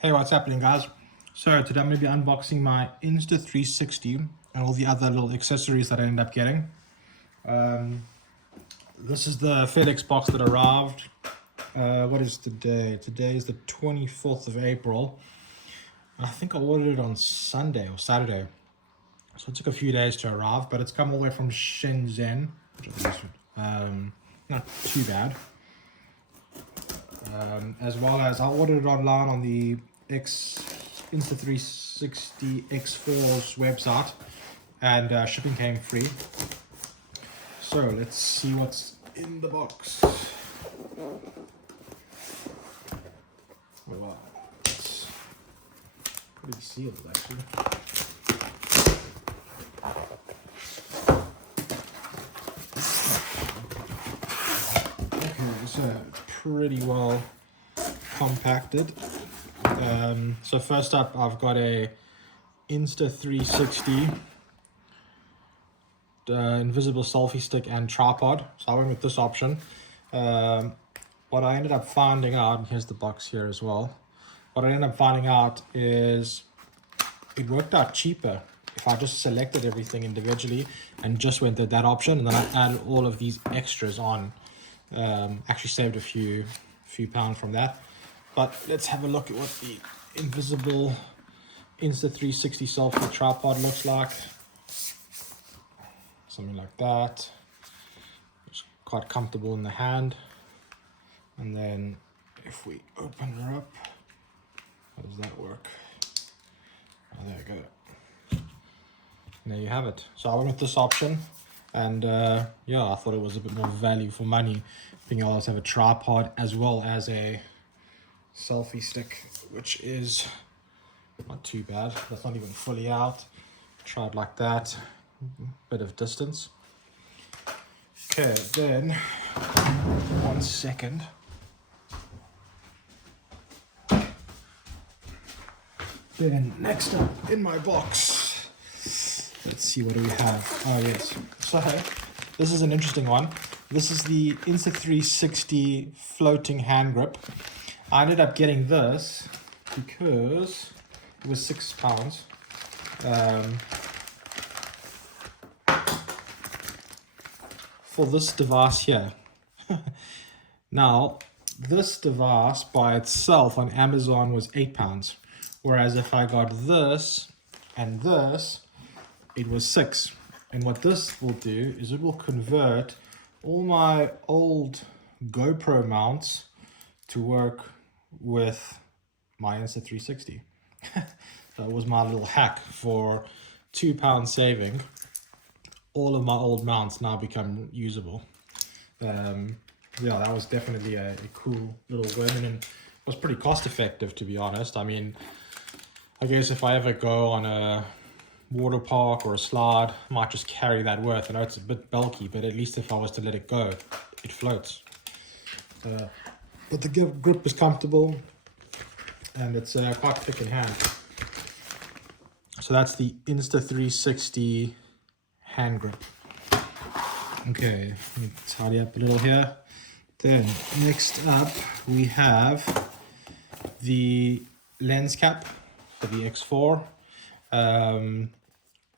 Hey, what's happening, guys? So today I'm going to be unboxing my Insta360 and all the other little accessories that I end up getting. This is the FedEx box that arrived. What is today? Today is the 24th of April. I think I ordered it on Sunday or Saturday. So it took a few days to arrive, but it's come all the way from Shenzhen, which is not too bad. As well as I ordered it online on the Insta360 X4's website, and shipping came free. So let's see what's in the box. Well, it's pretty sealed actually. Okay, so it's pretty well compacted. So first up, I've got a Insta360 invisible selfie stick and tripod. So I went with this option. What I ended up finding out, here's the box here as well. What I ended up finding out is it worked out cheaper if I just selected everything individually and just went with that option, and then I added all of these extras on. Actually saved a few pounds from that. But let's have a look at what the invisible Insta360 selfie tripod looks like. Something like that. It's quite comfortable in the hand. And then if we open her up, how does that work? Oh, there we go. And there you have it. So I went with this option, and yeah, I thought it was a bit more value for money, being able to have a tripod as well as a selfie stick, which is not too bad. That's not even fully out. Try it like that, bit of distance. Okay, then 1 second. Then next up in my box, let's see, what do we have? Oh yes, so this is an interesting one. This is the Insta360 floating hand grip. I ended up getting this because it was £6 for this device here. Now, this device by itself on Amazon was £8, whereas if I got this and this, it was £6. And what this will do is it will convert all my old GoPro mounts to work with my Insta360. So it was my little hack for £2 saving. All of my old mounts now become usable. Yeah, that was definitely a cool little win, and it was pretty cost effective, to be honest. I mean, I guess if I ever go on a water park or a slide, I might just carry that with. I know it's a bit bulky, but at least if I was to let it go, it floats. But the grip is comfortable, and it's quite thick in hand. So that's the Insta360 hand grip. Okay, let me tidy up a little here. Then next up we have the lens cap for the X4.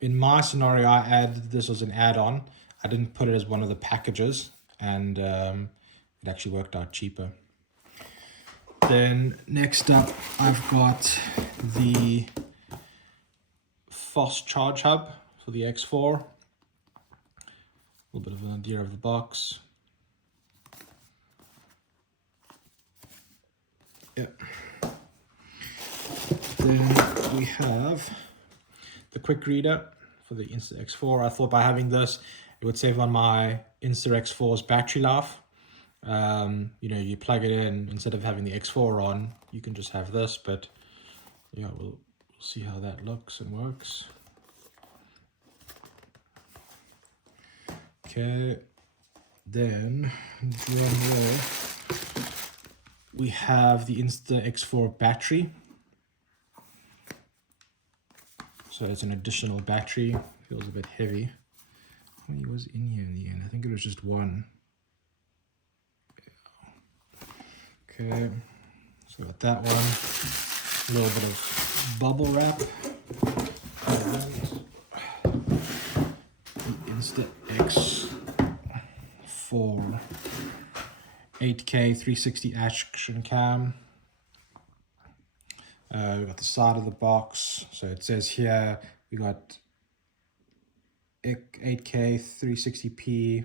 In my scenario, I added this as an add-on. I didn't put it as one of the packages, and it actually worked out cheaper. Then next up, I've got the fast charge hub for the X4. A little bit of an idea of the box. Yep. Then we have the quick reader for the Insta X4. I thought by having this, it would save on my Insta X4's battery life. You know, you plug it in, instead of having the X4 on, you can just have this. But yeah, we'll see how that looks and works. Okay, then we have the Insta X4 battery. So it's an additional battery. Feels a bit heavy. How many was in here in the end? I think it was just one. Okay, so got that one. A little bit of bubble wrap. And the Insta360 X4 8K 360 action cam. We got the side of the box. So it says here we got 8K 360p,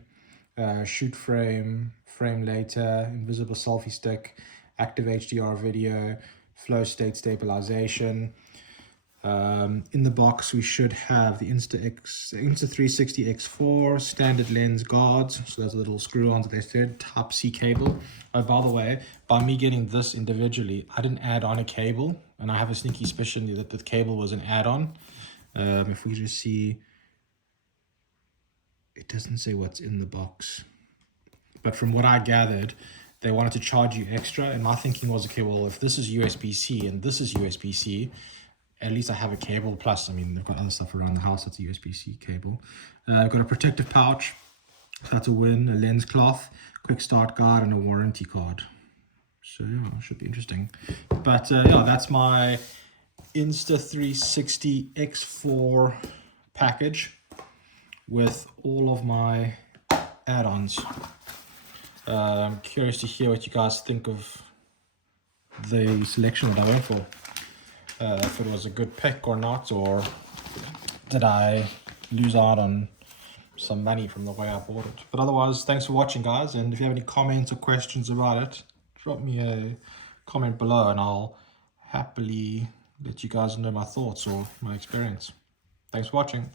shoot frame later, invisible selfie stick, active HDR video, flow state stabilization. In the box we should have the Insta360 X4 standard lens guards. So there's a little screw-ons, they said, Type-C cable. Oh, by the way, by me getting this individually, I didn't add on a cable, and I have a sneaky suspicion that the cable was an add-on. If we just see, it doesn't say what's in the box, but from what I gathered, they wanted to charge you extra, and my thinking was, okay, well, if this is USB-C and this is USB-C, at least I have a cable. Plus, I mean, they've got other stuff around the house that's a USB-C cable. I've got a protective pouch, so that's a win, a lens cloth, quick start guide, and a warranty card. So yeah, it should be interesting. But yeah, that's my Insta360 X4 package with all of my add-ons. I'm curious to hear what you guys think of the selection that I went for. If it was a good pick or not, or did I lose out on some money from the way I bought it. But otherwise, thanks for watching, guys, and if you have any comments or questions about it, drop me a comment below and I'll happily let you guys know my thoughts or my experience. Thanks for watching.